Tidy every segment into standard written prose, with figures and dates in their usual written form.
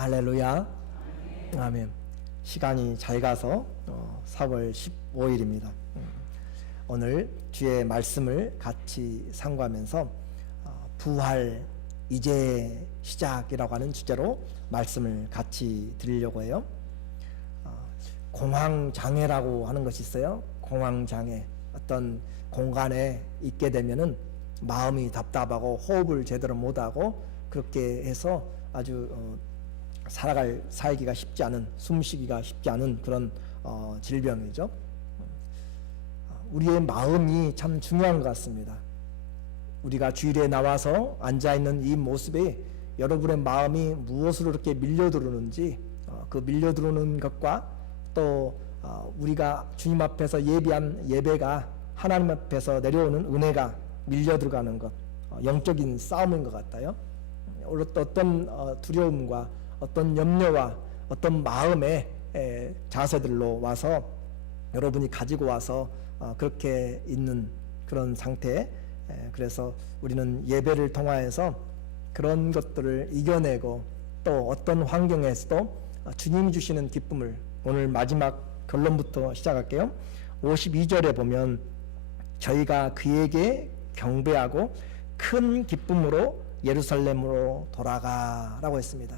할렐루야. 아멘. 시간이 잘 가서 4월 15일입니다. 오늘 주의 말씀을 같이 상고하면서 부활 이제 시작이라고 하는 주제로 말씀을 같이 드리려고 해요. 공황장애라고 하는 것이 있어요. 공황장애. 어떤 공간에 있게 되면은 마음이 답답하고 호흡을 제대로 못하고 그렇게 해서 아주 살기가 쉽지 않은, 숨쉬기가 쉽지 않은 그런 질병이죠. 우리의 마음이 참 중요한 것 같습니다. 우리가 주일에 나와서 앉아있는 이 모습에 여러분의 마음이 무엇으로 이렇게 밀려들어오는지, 그 밀려들어오는 것과 또 우리가 주님 앞에서 예비한 예배가 하나님 앞에서 내려오는 은혜가 밀려들어가는 것, 영적인 싸움인 것 같아요. 어떤 두려움과 어떤 염려와 어떤 마음의 자세들로 와서 여러분이 가지고 와서 그렇게 있는 그런 상태. 그래서 우리는 예배를 통하여서 그런 것들을 이겨내고 또 어떤 환경에서도 주님이 주시는 기쁨을, 오늘 마지막 결론부터 시작할게요. 52절에 보면 저희가 그에게 경배하고 큰 기쁨으로 예루살렘으로 돌아가라고 했습니다.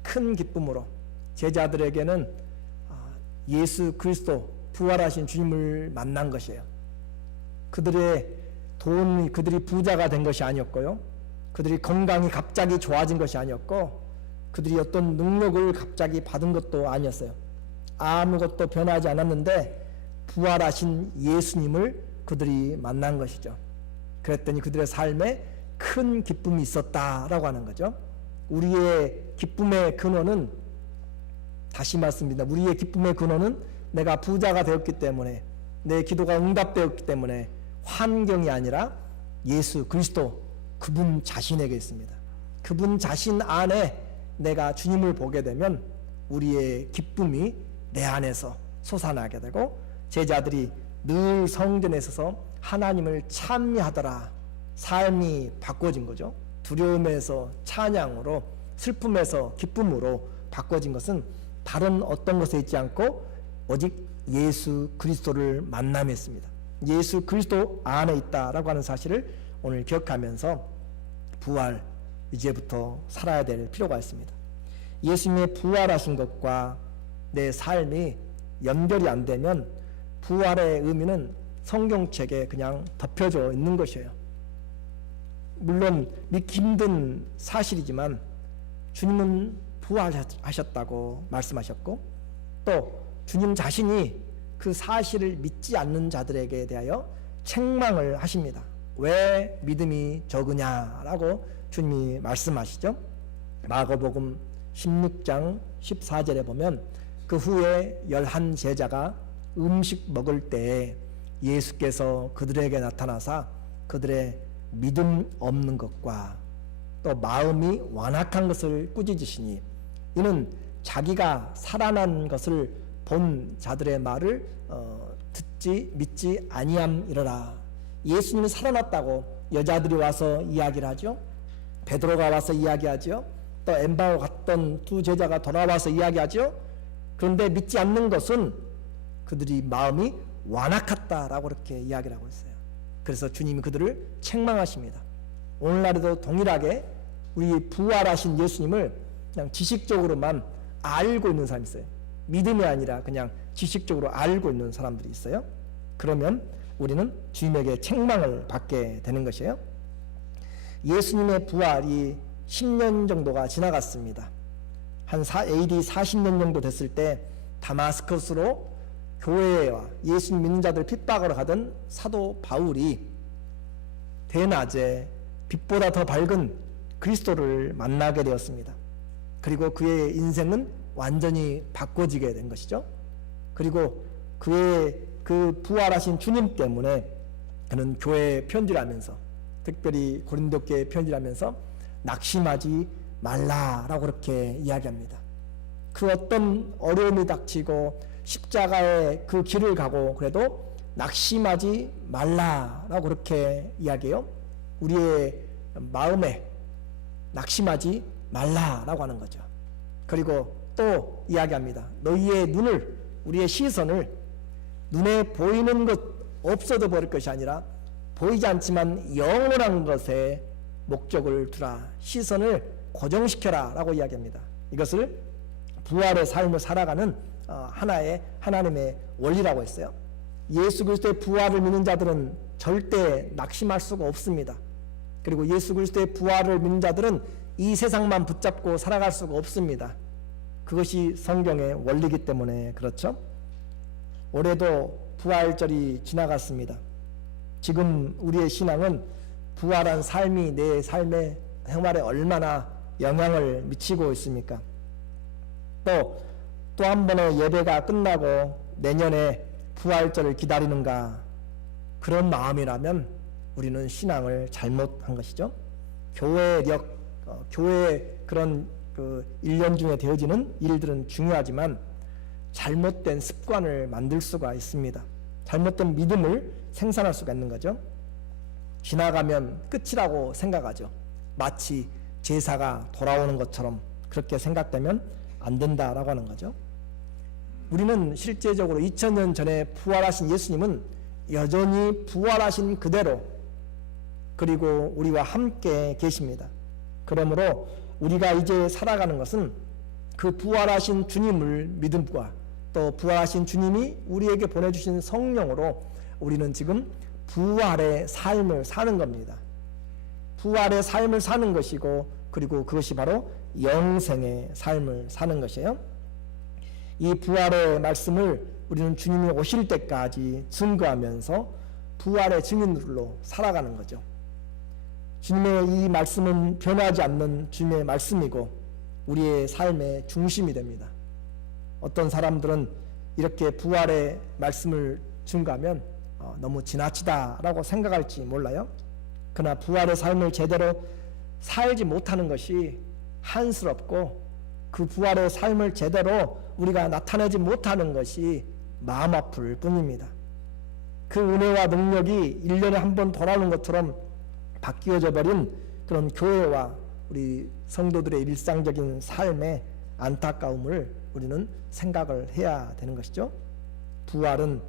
큰 기쁨으로. 제자들에게는 예수 그리스도 부활하신 주님을 만난 것이에요. 그들이 부자가 된 것이 아니었고요, 그들이 건강이 갑자기 좋아진 것이 아니었고, 그들이 어떤 능력을 갑자기 받은 것도 아니었어요. 아무것도 변하지 않았는데 부활하신 예수님을 그들이 만난 것이죠. 그랬더니 그들의 삶에 큰 기쁨이 있었다라고 하는 거죠. 우리의 기쁨의 근원은, 다시 말씀드립니다, 우리의 기쁨의 근원은 내가 부자가 되었기 때문에, 내 기도가 응답되었기 때문에 환경이 아니라 예수 그리스도, 그분 자신에게 있습니다. 그분 자신 안에 내가 주님을 보게 되면 우리의 기쁨이 내 안에서 솟아나게 되고, 제자들이 늘 성전에 있어서 하나님을 찬미하더라. 삶이 바꿔진 거죠. 두려움에서 찬양으로, 슬픔에서 기쁨으로 바꿔진 것은 다른 어떤 것에 있지 않고 오직 예수 그리스도를 만남했습니다. 예수 그리스도 안에 있다라고 하는 사실을 오늘 기억하면서 부활, 이제부터 살아야 될 필요가 있습니다. 예수님의 부활하신 것과 내 삶이 연결이 안 되면 부활의 의미는 성경책에 그냥 덮여져 있는 것이에요. 물론 믿기 힘든 사실이지만 주님은 부활하셨다고 말씀하셨고, 또 주님 자신이 그 사실을 믿지 않는 자들에게 대하여 책망을 하십니다. 왜 믿음이 적으냐라고 주님이 말씀하시죠. 마가복음 16장 14절에 보면 그 후에 11 제자가 음식 먹을 때에 예수께서 그들에게 나타나사 그들의 믿음 없는 것과 또 마음이 완악한 것을 꾸짖으시니, 이는 자기가 살아난 것을 본 자들의 말을 믿지 아니함이러라. 예수님이 살아났다고 여자들이 와서 이야기를 하죠. 베드로가 와서 이야기하죠. 또 엠마오 갔던 두 제자가 돌아와서 이야기하죠. 그런데 믿지 않는 것은 그들이 마음이 완악했다라고 그렇게 이야기를 하고 있어요. 그래서 주님이 그들을 책망하십니다. 오늘날에도 동일하게 우리 부활하신 예수님을 그냥 지식적으로만 알고 있는 사람이 있어요. 믿음이 아니라 그냥 지식적으로 알고 있는 사람들이 있어요. 그러면 우리는 주님에게 책망을 받게 되는 것이에요. 예수님의 부활이 10년 정도가 지나갔습니다. 한 AD 40년 정도 됐을 때 다마스커스로 교회와 예수님 믿는 자들 핍박으로 가던 사도 바울이 대낮에 빛보다 더 밝은 그리스도를 만나게 되었습니다. 그리고 그의 인생은 완전히 바꿔지게 된 것이죠. 그리고 그의 그 부활하신 주님 때문에 그는 교회에 편지를 하면서, 특별히 고린도 교회에 편지를 하면서 낙심하지 말라라고 그렇게 이야기합니다. 그 어떤 어려움이 닥치고 십자가의 그 길을 가고 그래도 낙심하지 말라라고 그렇게 이야기해요. 우리의 마음에 낙심하지 말라라고 하는 거죠. 그리고 또 이야기합니다. 너희의 눈을, 우리의 시선을 눈에 보이는 것 없어도 버릴 것이 아니라 보이지 않지만 영원한 것에 목적을 두라. 시선을 고정시켜라 라고 이야기합니다. 이것을 부활의 삶을 살아가는 하나의 하나님의 원리라고 했어요. 예수 그리스도의 부활을 믿는 자들은 절대 낙심할 수가 없습니다. 그리고 예수 그리스도의 부활을 믿는 자들은 이 세상만 붙잡고 살아갈 수가 없습니다. 그것이 성경의 원리이기 때문에 그렇죠. 올해도 부활절이 지나갔습니다. 지금 우리의 신앙은 부활한 삶이 내 삶의 생활에 얼마나 영향을 미치고 있습니까? 또 한 번의 예배가 끝나고 내년에 부활절을 기다리는가, 그런 마음이라면 우리는 신앙을 잘못한 것이죠. 교회 그런 1년 중에 되어지는 일들은 중요하지만 잘못된 습관을 만들 수가 있습니다. 잘못된 믿음을 생산할 수가 있는 거죠. 지나가면 끝이라고 생각하죠. 마치 제사가 돌아오는 것처럼 그렇게 생각되면 안 된다라고 하는 거죠. 우리는 실제적으로 2000년 전에 부활하신 예수님은 여전히 부활하신 그대로 그리고 우리와 함께 계십니다. 그러므로 우리가 이제 살아가는 것은 그 부활하신 주님을 믿음과 또 부활하신 주님이 우리에게 보내주신 성령으로 우리는 지금 부활의 삶을 사는 겁니다. 부활의 삶을 사는 것이고 그리고 그것이 바로 영생의 삶을 사는 것이에요. 이 부활의 말씀을 우리는 주님이 오실 때까지 증거하면서 부활의 증인들로 살아가는 거죠. 주님의 이 말씀은 변하지 않는 주님의 말씀이고 우리의 삶의 중심이 됩니다. 어떤 사람들은 이렇게 부활의 말씀을 증거하면 너무 지나치다라고 생각할지 몰라요. 그러나 부활의 삶을 제대로 살지 못하는 것이 한스럽고 그 부활의 삶을 제대로 우리가 나타내지 못하는 것이 마음 아플 뿐입니다. 그 은혜와 능력이 1년에 한 번 돌아오는 것처럼 바뀌어져 버린 그런 교회와 우리 성도들의 일상적인 삶의 안타까움을 우리는 생각을 해야 되는 것이죠. 부활은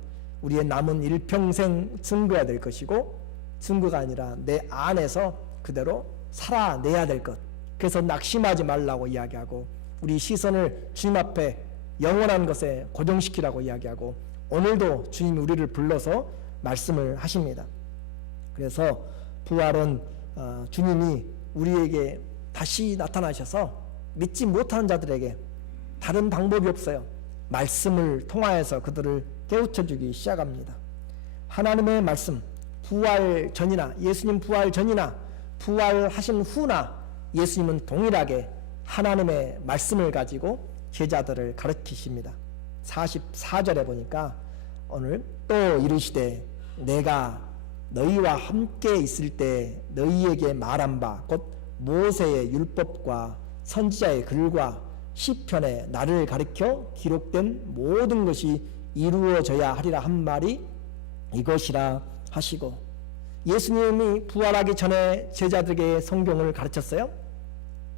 우리의 남은 일평생 증거해야 될 것이고 증거가 아니라 내 안에서 그대로 살아내야 될 것. 그래서 낙심하지 말라고 이야기하고 우리 시선을 주님 앞에 영원한 것에 고정시키라고 이야기하고 오늘도 주님이 우리를 불러서 말씀을 하십니다. 그래서 부활은 주님이 우리에게 다시 나타나셔서 믿지 못하는 자들에게 다른 방법이 없어요. 말씀을 통하여서 그들을 깨우쳐주기 시작합니다. 하나님의 말씀, 부활 전이나 예수님 부활 전이나 부활하신 후나 예수님은 동일하게 하나님의 말씀을 가지고 제자들을 가르치십니다. 44절에 보니까 오늘 또 이르시되 내가 너희와 함께 있을 때 너희에게 말한 바 곧 모세의 율법과 선지자의 글과 시편에 나를 가리켜 기록된 모든 것이 이루어져야 하리라 한 말이 이것이라 하시고, 예수님이 부활하기 전에 제자들에게 성경을 가르쳤어요.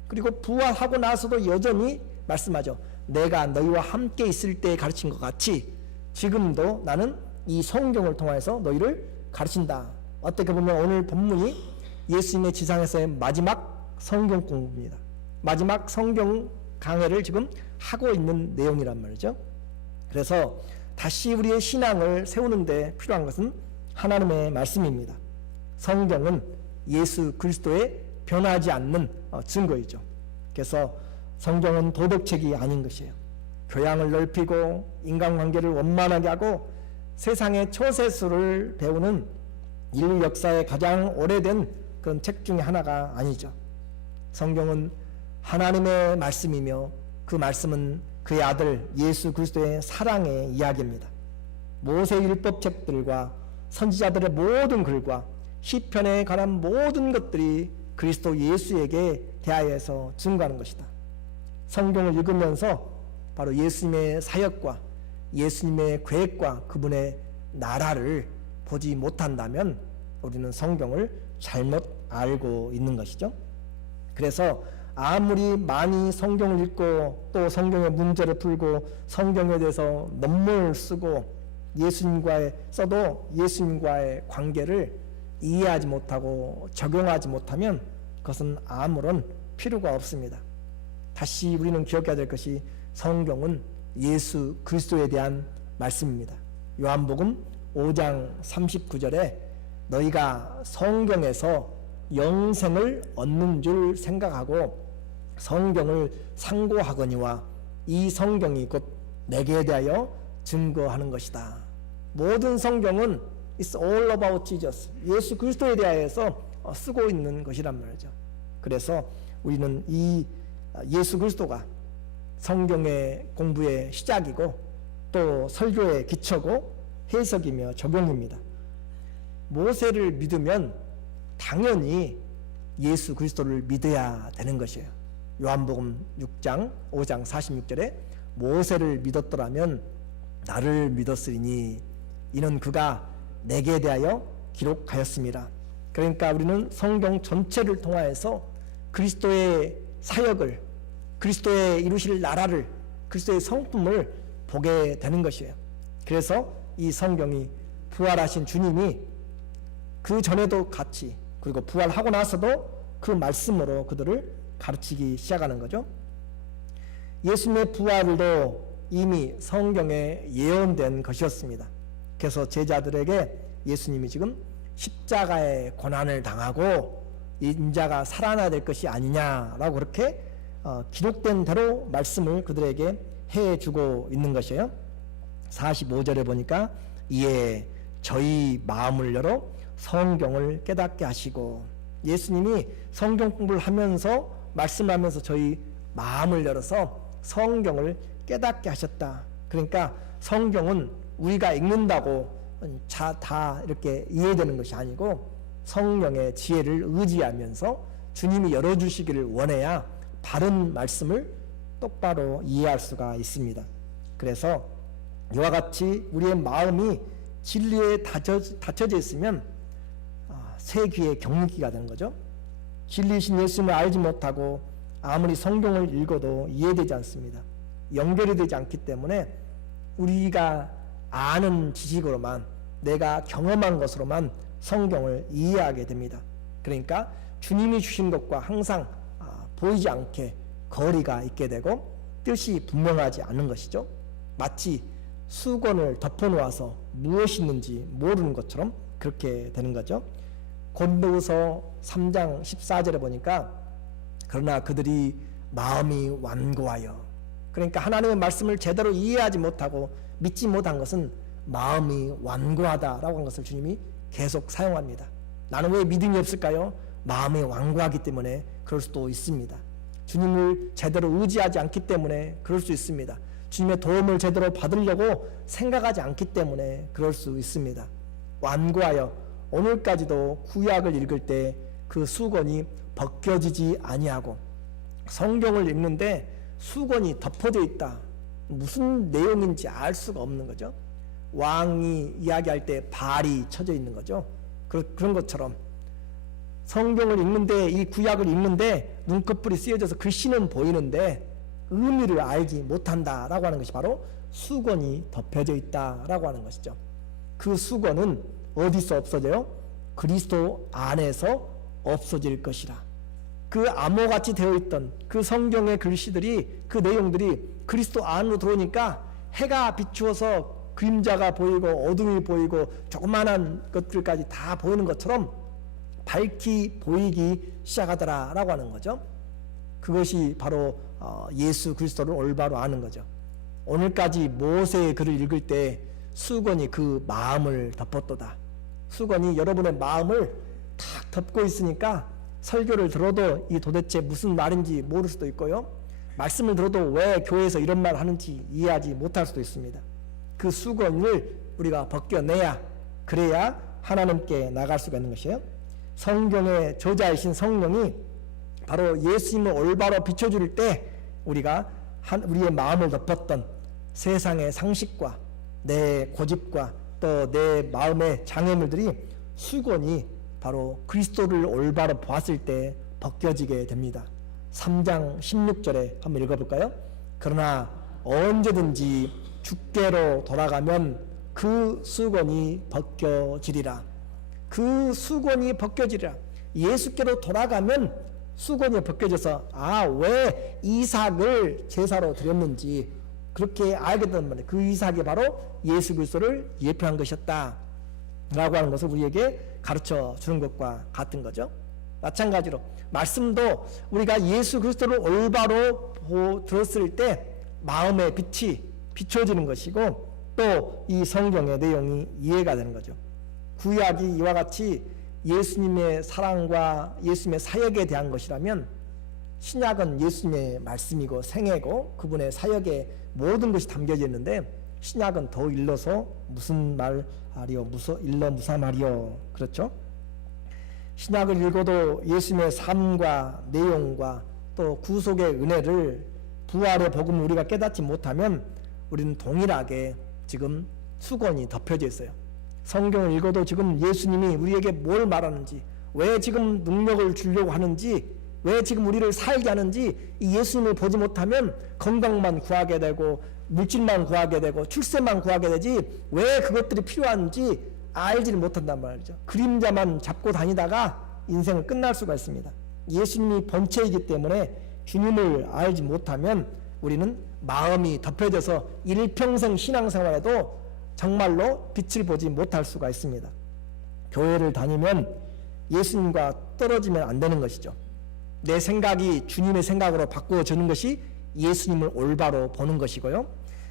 그리고 부활하고 나서도 여전히 말씀하죠. 내가 너희와 함께 있을 때 가르친 것 같이 지금도 나는 이 성경을 통해서 너희를 가르친다. 어떻게 보면 오늘 본문이 예수님의 지상에서의 마지막 성경 공부입니다. 마지막 성경 강해를 지금 하고 있는 내용이란 말이죠. 그래서 다시 우리의 신앙을 세우는데 필요한 것은 하나님의 말씀입니다. 성경은 예수 그리스도의 변하지 않는 증거이죠. 그래서 성경은 도덕책이 아닌 것이에요. 교양을 넓히고 인간관계를 원만하게 하고 세상의 처세술을 배우는 인류 역사의 가장 오래된 그런 책 중에 하나가 아니죠. 성경은 하나님의 말씀이며 그 말씀은 그의 아들 예수 그리스도의 사랑의 이야기입니다. 모세 율법책들과 선지자들의 모든 글과 시편에 관한 모든 것들이 그리스도 예수에게 대하여서 증거하는 것이다. 성경을 읽으면서 바로 예수님의 사역과 예수님의 계획과 그분의 나라를 보지 못한다면 우리는 성경을 잘못 알고 있는 것이죠. 그래서 아무리 많이 성경을 읽고 또 성경의 문제를 풀고 성경에 대해서 논문을 쓰고 써도 예수님과의 관계를 이해하지 못하고 적용하지 못하면 그것은 아무런 필요가 없습니다. 다시 우리는 기억해야 될 것이 성경은 예수 그리스도에 대한 말씀입니다. 요한복음 5장 39절에 너희가 성경에서 영생을 얻는 줄 생각하고 성경을 상고하거니와 이 성경이 곧 내게 대하여 증거하는 것이다. 모든 성경은 It's all about Jesus. 예수 그리스도에 대하여서 쓰고 있는 것이란 말이죠. 그래서 우리는 이 예수 그리스도가 성경의 공부의 시작이고 또 설교의 기초고 해석이며 적용입니다. 모세를 믿으면 당연히 예수 그리스도를 믿어야 되는 것이에요. 요한복음 6장 5장 46절에 모세를 믿었더라면 나를 믿었으리니 이는 그가 내게 대하여 기록하였습니다. 그러니까 우리는 성경 전체를 통하여서 그리스도의 사역을, 그리스도의 이루실 나라를, 그리스도의 성품을 보게 되는 것이에요. 그래서 이 성경이 부활하신 주님이 그 전에도 같이, 그리고 부활하고 나서도 그 말씀으로 그들을 가르치기 시작하는 거죠. 예수님의 부활도 이미 성경에 예언된 것이었습니다. 그래서 제자들에게 예수님이 지금 십자가의 고난을 당하고 인자가 살아나야 될 것이 아니냐라고 그렇게 기록된 대로 말씀을 그들에게 해주고 있는 것이에요. 45절에 보니까 이에 저희 마음을 열어 성경을 깨닫게 하시고, 예수님이 성경 공부를 하면서 말씀하면서 저희 마음을 열어서 성경을 깨닫게 하셨다. 그러니까 성경은 우리가 읽는다고 다 이렇게 이해되는 것이 아니고 성령의 지혜를 의지하면서 주님이 열어주시기를 원해야 바른 말씀을 똑바로 이해할 수가 있습니다. 그래서 이와 같이 우리의 마음이 진리에 닫혀져 있으면 새 귀의 경기가 되는 거죠. 진리이신 예수님을 알지 못하고 아무리 성경을 읽어도 이해되지 않습니다. 연결이 되지 않기 때문에 우리가 아는 지식으로만, 내가 경험한 것으로만 성경을 이해하게 됩니다. 그러니까 주님이 주신 것과 항상 보이지 않게 거리가 있게 되고 뜻이 분명하지 않은 것이죠. 마치 수건을 덮어놓아서 무엇이 있는지 모르는 것처럼 그렇게 되는 거죠. 고린도후서 3장 14절에 보니까 그러나 그들이 마음이 완고하여, 그러니까 하나님의 말씀을 제대로 이해하지 못하고 믿지 못한 것은 마음이 완고하다라고 한 것을 주님이 계속 사용합니다. 나는 왜 믿음이 없을까요? 마음이 완고하기 때문에 그럴 수도 있습니다. 주님을 제대로 의지하지 않기 때문에 그럴 수 있습니다. 주님의 도움을 제대로 받으려고 생각하지 않기 때문에 그럴 수 있습니다. 완고하여, 오늘까지도 구약을 읽을 때 그 수건이 벗겨지지 아니하고 성경을 읽는데 수건이 덮어져 있다. 무슨 내용인지 알 수가 없는 거죠. 왕이 이야기할 때 발이 쳐져 있는 거죠. 그런 것처럼 성경을 읽는데, 이 구약을 읽는데 눈꺼풀이 쓰여져서 글씨는 보이는데 의미를 알지 못한다라고 하는 것이 바로 수건이 덮여져 있다라고 하는 것이죠. 그 수건은 어디서 없어져요? 그리스도 안에서 없어질 것이라. 그 암호같이 되어 있던 그 성경의 글씨들이, 그 내용들이 그리스도 안으로 들어오니까 해가 비추어서 그림자가 보이고 어둠이 보이고 조그마한 것들까지 다 보이는 것처럼 밝히 보이기 시작하더라라고 하는 거죠. 그것이 바로 예수 그리스도를 올바로 아는 거죠. 오늘까지 모세의 글을 읽을 때 수건이 그 마음을 덮었도다. 수건이 여러분의 마음을 탁 덮고 있으니까 설교를 들어도 이 도대체 무슨 말인지 모를 수도 있고요. 말씀을 들어도 왜 교회에서 이런 말 하는지 이해하지 못할 수도 있습니다. 그 수건을 우리가 벗겨내야, 그래야 하나님께 나갈 수가 있는 것이에요. 성경의 저자이신 성령이 바로 예수님을 올바로 비춰줄 때 우리가 우리의 마음을 덮었던 세상의 상식과 내 고집과 또 내 마음의 장애물들이, 수건이 바로 그리스도를 올바로 보았을 때 벗겨지게 됩니다. 3장 16절에 한번 읽어볼까요? 그러나 언제든지 주께로 돌아가면 그 수건이 벗겨지리라. 그 수건이 벗겨지리라. 예수께로 돌아가면 수건이 벗겨져서 왜 이삭을 제사로 드렸는지 그렇게 알게 된단 말이에요. 그 이삭이 바로 예수 그리스도를 예표한 것이었다 라고 하는 것을 우리에게 가르쳐 주는 것과 같은 거죠. 마찬가지로 말씀도 우리가 예수 그리스도를 올바로 들었을 때 마음의 빛이 비춰지는 것이고 또 이 성경의 내용이 이해가 되는 거죠. 구약이 이와 같이 예수님의 사랑과 예수님의 사역에 대한 것이라면 신약은 예수님의 말씀이고 생애고 그분의 사역에 모든 것이 담겨져 있는데 신약은 더 일러서 무슨 말이요 일러 무사 말이요. 그렇죠? 신약을 읽어도 예수님의 삶과 내용과 또 구속의 은혜를 부활의 복음을 우리가 깨닫지 못하면 우리는 동일하게 지금 수건이 덮여져 있어요. 성경을 읽어도 지금 예수님이 우리에게 뭘 말하는지, 왜 지금 능력을 주려고 하는지, 왜 지금 우리를 살게 하는지 이 예수님을 보지 못하면 건강만 구하게 되고 물질만 구하게 되고 출세만 구하게 되지 왜 그것들이 필요한지 알지를 못한단 말이죠. 그림자만 잡고 다니다가 인생은 끝날 수가 있습니다. 예수님이 본체이기 때문에 주님을 알지 못하면 우리는 마음이 덮여져서 일평생 신앙생활에도 정말로 빛을 보지 못할 수가 있습니다. 교회를 다니면 예수님과 떨어지면 안 되는 것이죠. 내 생각이 주님의 생각으로 바꾸어지는 것이 예수님을 올바로 보는 것이고요.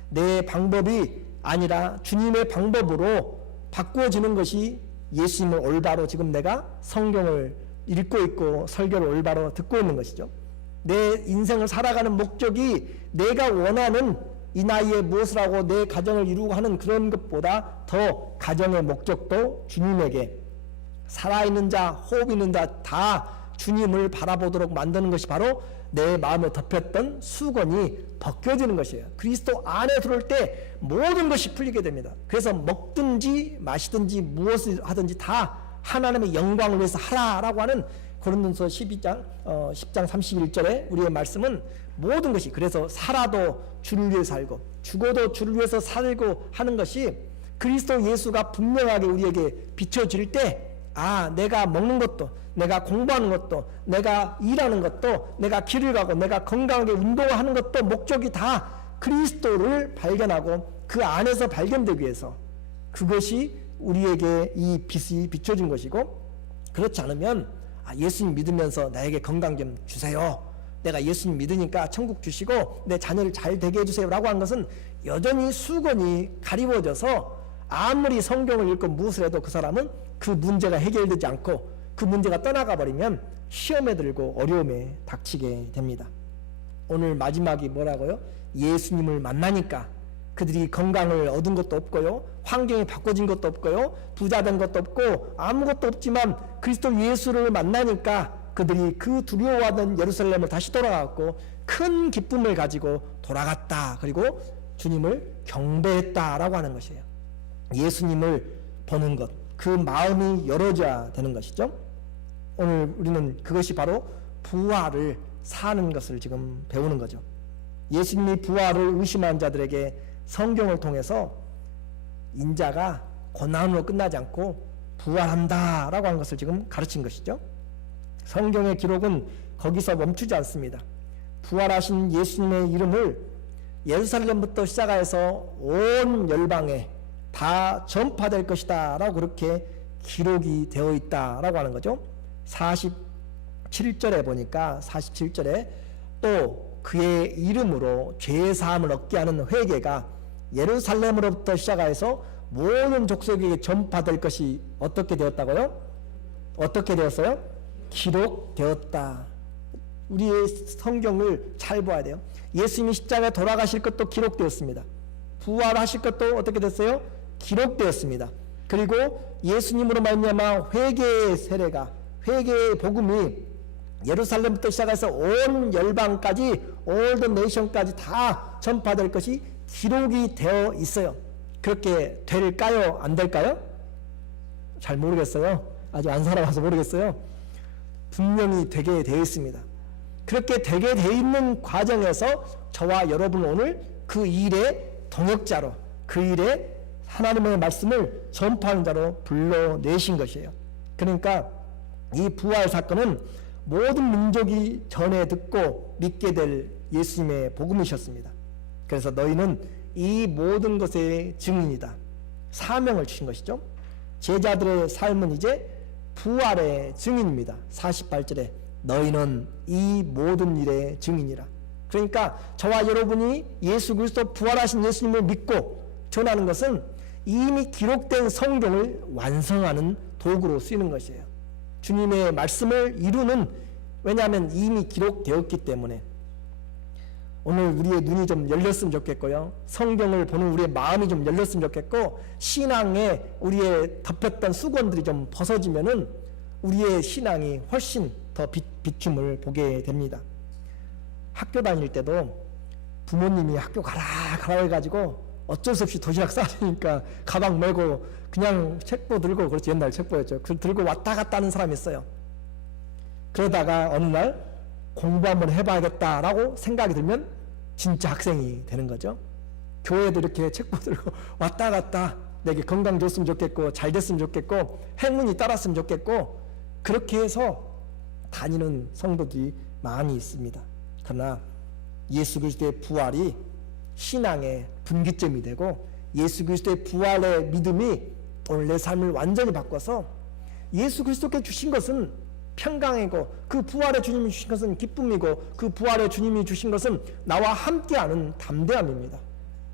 내 방법이 아니라 주님의 방법으로 바꾸어지는 것이 예수님을 올바로 지금 내가 성경을 읽고 있고 설교를 올바로 듣고 있는 것이죠. 내 인생을 살아가는 목적이 내가 원하는 이 나이에 무엇을 하고 내 가정을 이루고 하는 그런 것보다 더 가정의 목적도 주님에게 살아있는 자, 호흡 있는 자 다 주님을 바라보도록 만드는 것이 바로 내 마음에 덮였던 수건이 벗겨지는 것이에요. 그리스도 안에 들어올 때 모든 것이 풀리게 됩니다. 그래서 먹든지 마시든지 무엇을 하든지 다 하나님의 영광을 위해서 하라라고 하는 고린도서 10장 31절에 우리의 말씀은 모든 것이 그래서 살아도 주를 위해 살고 죽어도 주를 위해서 살고 하는 것이 그리스도 예수가 분명하게 우리에게 비춰질 때 내가 먹는 것도 내가 공부하는 것도 내가 일하는 것도 내가 길을 가고 내가 건강하게 운동하는 것도 목적이 다 그리스도를 발견하고 그 안에서 발견되기 위해서 그것이 우리에게 이 빛이 비춰진 것이고 그렇지 않으면 예수님 믿으면서 나에게 건강 좀 주세요. 내가 예수님 믿으니까 천국 주시고 내 자녀를 잘 되게 해주세요 라고 한 것은 여전히 수건이 가리워져서 아무리 성경을 읽고 무엇을 해도 그 사람은 그 문제가 해결되지 않고 그 문제가 떠나가 버리면 시험에 들고 어려움에 닥치게 됩니다. 오늘 마지막이 뭐라고요? 예수님을 만나니까 그들이 건강을 얻은 것도 없고요, 환경이 바꿔진 것도 없고요, 부자 된 것도 없고 아무것도 없지만 그리스도 예수를 만나니까 그들이 그 두려워하던 예루살렘을 다시 돌아갔고 큰 기쁨을 가지고 돌아갔다. 그리고 주님을 경배했다라고 하는 것이에요. 예수님을 보는 것, 그 마음이 열어져야 되는 것이죠. 오늘 우리는 그것이 바로 부활을 사는 것을 지금 배우는 거죠. 예수님이 부활을 의심한 자들에게 성경을 통해서 인자가 고난으로 끝나지 않고 부활한다라고 하는 것을 지금 가르친 것이죠. 성경의 기록은 거기서 멈추지 않습니다. 부활하신 예수님의 이름을 예루살렘부터 시작해서 온 열방에 다 전파될 것이다 라고 그렇게 기록이 되어 있다라고 하는 거죠. 47절에 보니까 47절에 또 그의 이름으로 죄사함을 얻게 하는 회개가 예루살렘으로부터 시작해서 모든 족속에게 전파될 것이 어떻게 되었다고요? 어떻게 되었어요? 기록되었다. 우리의 성경을 잘 봐야 돼요. 예수님이 십자가에 돌아가실 것도 기록되었습니다. 부활하실 것도 어떻게 됐어요? 기록되었습니다. 그리고 예수님으로 말미암아 회개의 세례가 회개의 복음이 예루살렘부터 시작해서 온 열방까지 all the nation까지 다 전파될 것이 기록이 되어 있어요. 그렇게 될까요? 안 될까요? 잘 모르겠어요. 아직 안 살아봐서 모르겠어요. 분명히 되게 되어 있습니다. 그렇게 되게 돼 있는 과정에서 저와 여러분 오늘 그 일의 동역자로, 그 일에 하나님의 말씀을 전파하는 자로 불러내신 것이에요. 그러니까 이 부활 사건은 모든 민족이 전해 듣고 믿게 될 예수님의 복음이셨습니다. 그래서 너희는 이 모든 것의 증인이다. 사명을 주신 것이죠. 제자들의 삶은 이제 부활의 증인입니다. 48절에 너희는 이 모든 일의 증인이라. 그러니까 저와 여러분이 예수 그리스도 부활하신 예수님을 믿고 전하는 것은 이미 기록된 성경을 완성하는 도구로 쓰이는 것이에요. 주님의 말씀을 이루는, 왜냐하면 이미 기록되었기 때문에. 오늘 우리의 눈이 좀 열렸으면 좋겠고요. 성경을 보는 우리의 마음이 좀 열렸으면 좋겠고, 신앙에 우리의 덮였던 수건들이 좀 벗어지면은 우리의 신앙이 훨씬 더 비춤을 보게 됩니다. 학교 다닐 때도 부모님이 학교 가라 해가지고 어쩔 수 없이 도시락 싸주니까 가방 메고 그냥 책보 들고, 그렇지, 옛날 책보였죠. 들고 왔다 갔다 하는 사람이 있어요. 그러다가 어느 날 공부 한번 해봐야겠다라고 생각이 들면 진짜 학생이 되는 거죠. 교회도 이렇게 책보 들고 왔다 갔다, 내게 건강 줬으면 좋겠고 잘 됐으면 좋겠고 행운이 따랐으면 좋겠고 그렇게 해서 다니는 성도들이 많이 있습니다. 그러나 예수 그리스도의 부활이 신앙의 분기점이 되고 예수 그리스도의 부활의 믿음이 오늘 내 삶을 완전히 바꿔서 예수 그리스도께 주신 것은 평강이고 그 부활의 주님이 주신 것은 기쁨이고 그 부활의 주님이 주신 것은 나와 함께하는 담대함입니다.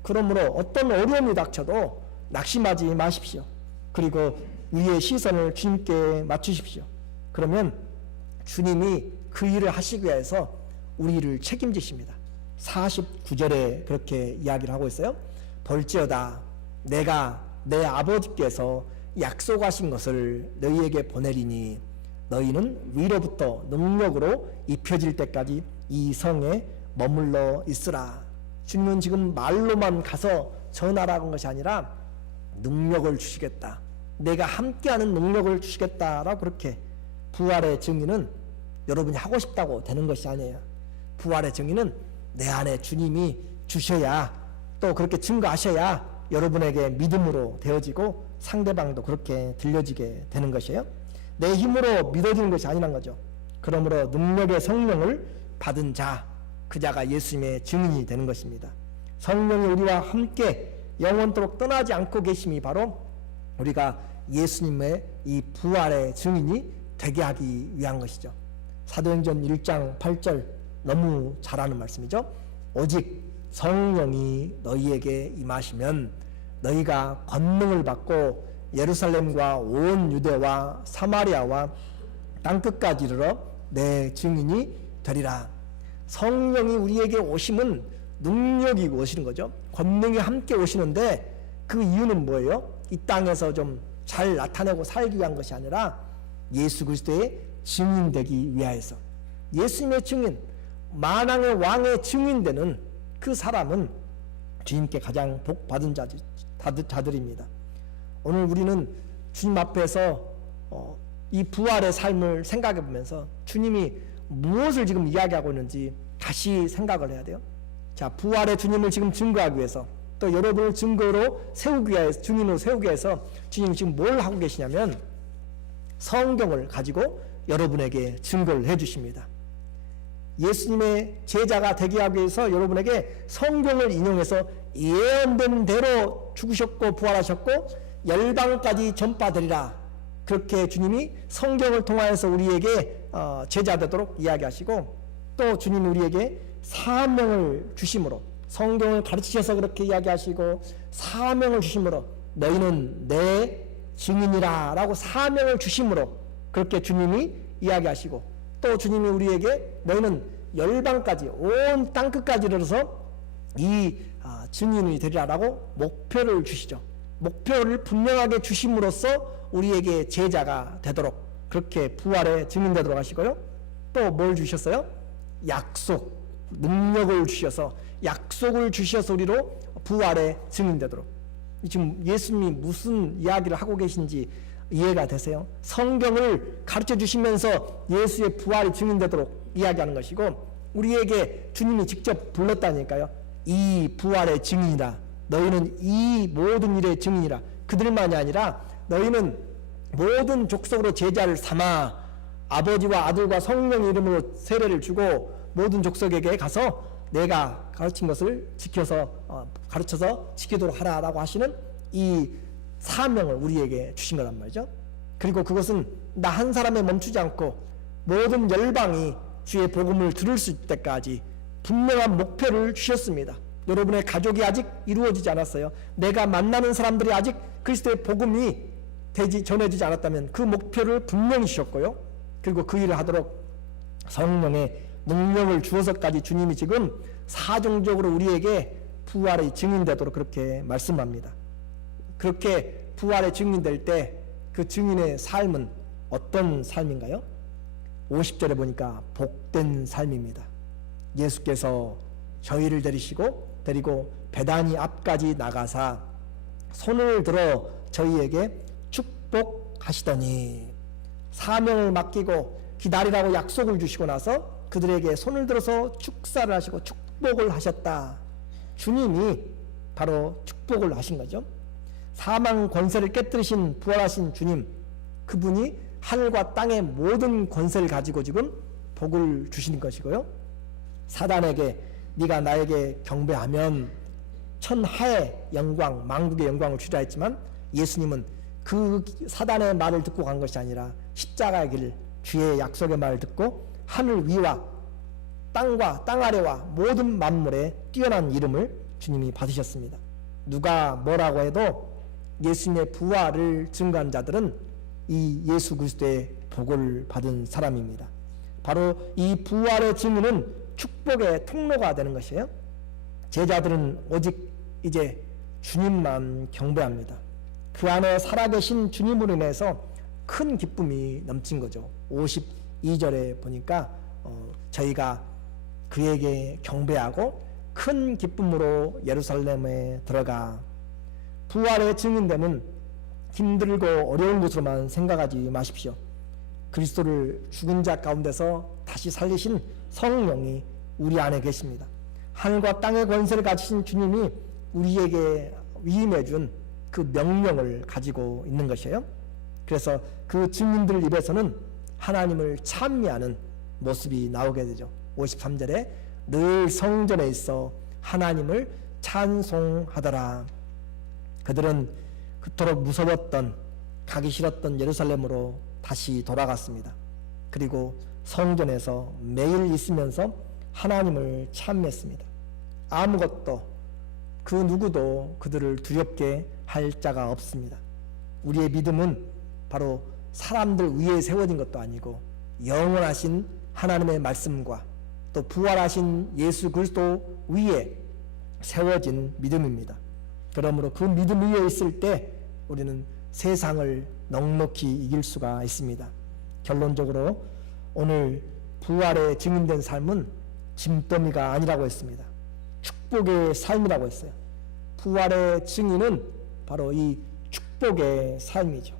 그러므로 어떤 어려움이 닥쳐도 낙심하지 마십시오. 그리고 우리의 시선을 주님께 맞추십시오. 그러면 주님이 그 일을 하시기 위해서 우리를 책임지십니다. 49절에 그렇게 이야기를 하고 있어요. 볼지어다 내가 내 아버지께서 약속하신 것을 너희에게 보내리니 너희는 위로부터 능력으로 입혀질 때까지 이 성에 머물러 있으라. 주님은 지금 말로만 가서 전하라고 한 것이 아니라 능력을 주시겠다, 내가 함께하는 능력을 주시겠다라고, 그렇게 부활의 증인은 여러분이 하고 싶다고 되는 것이 아니에요. 부활의 증인은 내 안에 주님이 주셔야, 또 그렇게 증거하셔야 여러분에게 믿음으로 되어지고 상대방도 그렇게 들려지게 되는 것이에요. 내 힘으로 믿어지는 것이 아니란 거죠. 그러므로 능력의 성령을 받은 자, 그 자가 예수님의 증인이 되는 것입니다. 성령이 우리와 함께 영원토록 떠나지 않고 계심이 바로 우리가 예수님의 이 부활의 증인이 되게 하기 위한 것이죠. 사도행전 1장 8절 너무 잘 아는 말씀이죠. 오직 성령이 너희에게 임하시면 너희가 권능을 받고 예루살렘과 온 유대와 사마리아와 땅끝까지 이르러 내 증인이 되리라. 성령이 우리에게 오심은 능력이 오시는 거죠. 권능이 함께 오시는데 그 이유는 뭐예요? 이 땅에서 좀 잘 나타내고 살기 위한 것이 아니라 예수 그리스도의 증인 되기 위하여서, 예수님의 증인, 만왕의 왕의 증인되는 그 사람은 주님께 가장 복 받은 자들입니다. 오늘 우리는 주님 앞에서 이 부활의 삶을 생각해 보면서 주님이 무엇을 지금 이야기하고 있는지 다시 생각을 해야 돼요. 자, 부활의 주님을 지금 증거하기 위해서, 또 여러분을 증거로 세우기 위해서, 주님으로 세우기 위해서 주님이 지금 뭘 하고 계시냐면 성경을 가지고 여러분에게 증거를 해주십니다. 예수님의 제자가 되게 하기 위해서 여러분에게 성경을 인용해서 예언된 대로 죽으셨고 부활하셨고 열방까지 전파되리라. 그렇게 주님이 성경을 통하여서 우리에게 제자 되도록 이야기하시고, 또 주님이 우리에게 사명을 주심으로, 성경을 가르치셔서 그렇게 이야기하시고 사명을 주심으로 너희는 내 증인이라 라고 사명을 주심으로 그렇게 주님이 이야기하시고, 또 주님이 우리에게 너희는 열방까지, 온 땅끝까지 이르러서 이 증인이 되리라 라고 목표를 주시죠. 목표를 분명하게 주심으로써 우리에게 제자가 되도록, 그렇게 부활의 증인 되도록 하시고요. 또 뭘 주셨어요? 약속, 능력을 주셔서, 약속을 주셔서 우리로 부활의 증인 되도록. 지금 예수님이 무슨 이야기를 하고 계신지 이해가 되세요? 성경을 가르쳐 주시면서 예수의 부활이 증인되도록 이야기하는 것이고, 우리에게 주님이 직접 불렀다니까요. 이 부활의 증인이라. 너희는 이 모든 일의 증인이라. 그들만이 아니라 너희는 모든 족속으로 제자를 삼아 아버지와 아들과 성령 이름으로 세례를 주고 모든 족속에게 가서 내가 가르친 것을 가르쳐서 지키도록 하라라고 하시는 이 사명을 우리에게 주신 거란 말이죠. 그리고 그것은 나 한 사람에 멈추지 않고 모든 열방이 주의 복음을 들을 수 있을 때까지 분명한 목표를 주셨습니다. 여러분의 가족이 아직 이루어지지 않았어요. 내가 만나는 사람들이 아직 그리스도의 복음이 전해지지 않았다면 그 목표를 분명히 주셨고요. 그리고 그 일을 하도록 성령의 능력을 주어서까지 주님이 지금 사정적으로 우리에게 부활의 증인되도록 그렇게 말씀합니다. 그렇게 부활의 증인될 때 그 증인의 삶은 어떤 삶인가요? 50절에 보니까 복된 삶입니다. 예수께서 저희를 데리고 베다니 앞까지 나가사 손을 들어 저희에게 축복하시더니, 사명을 맡기고 기다리라고 약속을 주시고 나서 그들에게 손을 들어서 축사를 하시고 축복을 하셨다. 주님이 바로 축복을 하신 거죠. 사망 권세를 깨뜨리신 부활하신 주님, 그분이 하늘과 땅의 모든 권세를 가지고 지금 복을 주시는 것이고요. 사단에게 네가 나에게 경배하면 천하의 영광, 만국의 영광을 주라 했지만, 예수님은 그 사단의 말을 듣고 간 것이 아니라 십자가의 길, 주의 약속의 말을 듣고 하늘 위와 땅과 땅 아래와 모든 만물에 뛰어난 이름을 주님이 받으셨습니다. 누가 뭐라고 해도 예수님의 부활을 증거한 자들은 이 예수 그리스도의 복을 받은 사람입니다. 바로 이 부활의 증인은 축복의 통로가 되는 것이에요. 제자들은 오직 이제 주님만 경배합니다. 그 안에 살아계신 주님으로 인해서 큰 기쁨이 넘친 거죠. 52절에 보니까 저희가 그에게 경배하고 큰 기쁨으로 예루살렘에 들어가. 부활의 증인됨은 힘들고 어려운 것으로만 생각하지 마십시오. 그리스도를 죽은 자 가운데서 다시 살리신 성령이 우리 안에 계십니다. 하늘과 땅의 권세를 가지신 주님이 우리에게 위임해 준 그 명령을 가지고 있는 것이에요. 그래서 그 증인들 입에서는 하나님을 찬미하는 모습이 나오게 되죠. 53절에 늘 성전에 있어 하나님을 찬송하더라. 그들은 그토록 무서웠던, 가기 싫었던 예루살렘으로 다시 돌아갔습니다. 그리고 성전에서 매일 있으면서 하나님을 찬미했습니다. 아무것도 그 누구도 그들을 두렵게 할 자가 없습니다. 우리의 믿음은 바로 사람들 위에 세워진 것도 아니고 영원하신 하나님의 말씀과 또 부활하신 예수 그리스도 위에 세워진 믿음입니다. 그러므로 그 믿음 위에 있을 때 우리는 세상을 넉넉히 이길 수가 있습니다. 결론적으로 오늘 부활에 증인된 삶은 짐더미가 아니라고 했습니다. 축복의 삶이라고 했어요. 부활의 증인은 바로 이 축복의 삶이죠.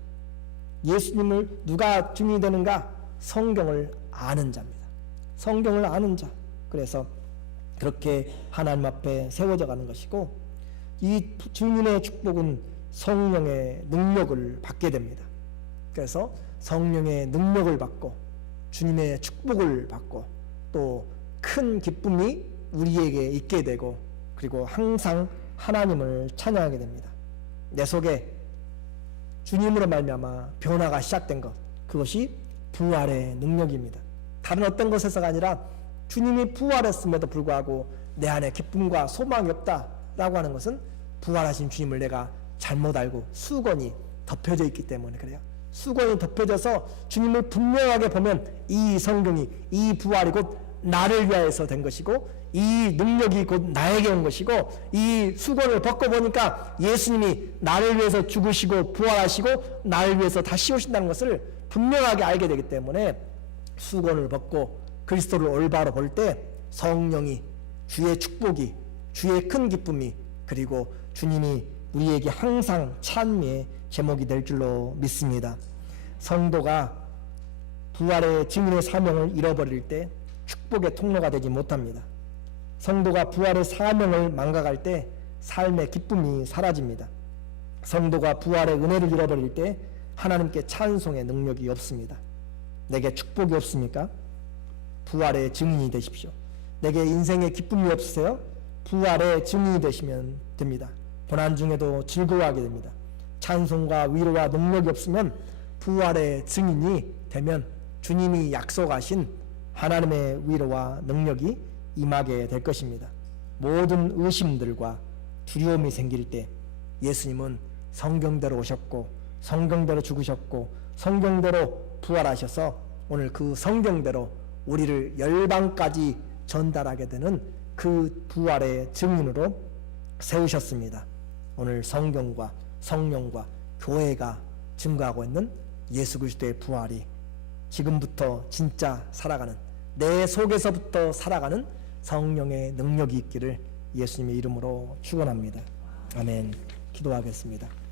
예수님을 누가 증인이 되는가? 성경을 아는 자입니다. 성경을 아는 자. 그래서 그렇게 하나님 앞에 세워져 가는 것이고, 이 증인의 축복은 성령의 능력을 받게 됩니다. 그래서 성령의 능력을 받고 주님의 축복을 받고 또 큰 기쁨이 우리에게 있게 되고, 그리고 항상 하나님을 찬양하게 됩니다. 내 속에 주님으로 말미암아 변화가 시작된 것, 그것이 부활의 능력입니다. 다른 어떤 것에서가 아니라 주님이 부활했음에도 불구하고 내 안에 기쁨과 소망이 없다라고 하는 것은 부활하신 주님을 내가 잘못 알고 수건이 덮여져 있기 때문에 그래요. 수건이 덮여져서 주님을 분명하게 보면 이 성경이, 이 부활이 곧 나를 위하여서 된 것이고 이 능력이 곧 나에게 온 것이고, 이 수건을 벗고 보니까 예수님이 나를 위해서 죽으시고 부활하시고 나를 위해서 다시 오신다는 것을 분명하게 알게 되기 때문에 수건을 벗고 그리스도를 올바로 볼 때 성령이, 주의 축복이, 주의 큰 기쁨이, 그리고 주님이 우리에게 항상 찬미의 제목이 될 줄로 믿습니다. 성도가 부활의 증인의 사명을 잃어버릴 때 축복의 통로가 되지 못합니다. 성도가 부활의 사명을 망각할 때 삶의 기쁨이 사라집니다. 성도가 부활의 은혜를 잃어버릴 때 하나님께 찬송의 능력이 없습니다. 내게 축복이 없습니까? 부활의 증인이 되십시오. 내게 인생의 기쁨이 없으세요? 부활의 증인이 되시면 됩니다. 고난 중에도 즐거워하게 됩니다. 찬송과 위로와 능력이 없으면 부활의 증인이 되면 주님이 약속하신 하나님의 위로와 능력이 임하게 될 것입니다. 모든 의심들과 두려움이 생길 때 예수님은 성경대로 오셨고 성경대로 죽으셨고 성경대로 부활하셔서 오늘 그 성경대로 우리를 열방까지 전달하게 되는 그 부활의 증인으로 세우셨습니다. 오늘 성경과 성령과 교회가 증거하고 있는 예수 그리스도의 부활이 지금부터 진짜 살아가는, 내 속에서부터 살아가는 성령의 능력이 있기를 예수님의 이름으로 축원합니다. 아멘. 기도하겠습니다.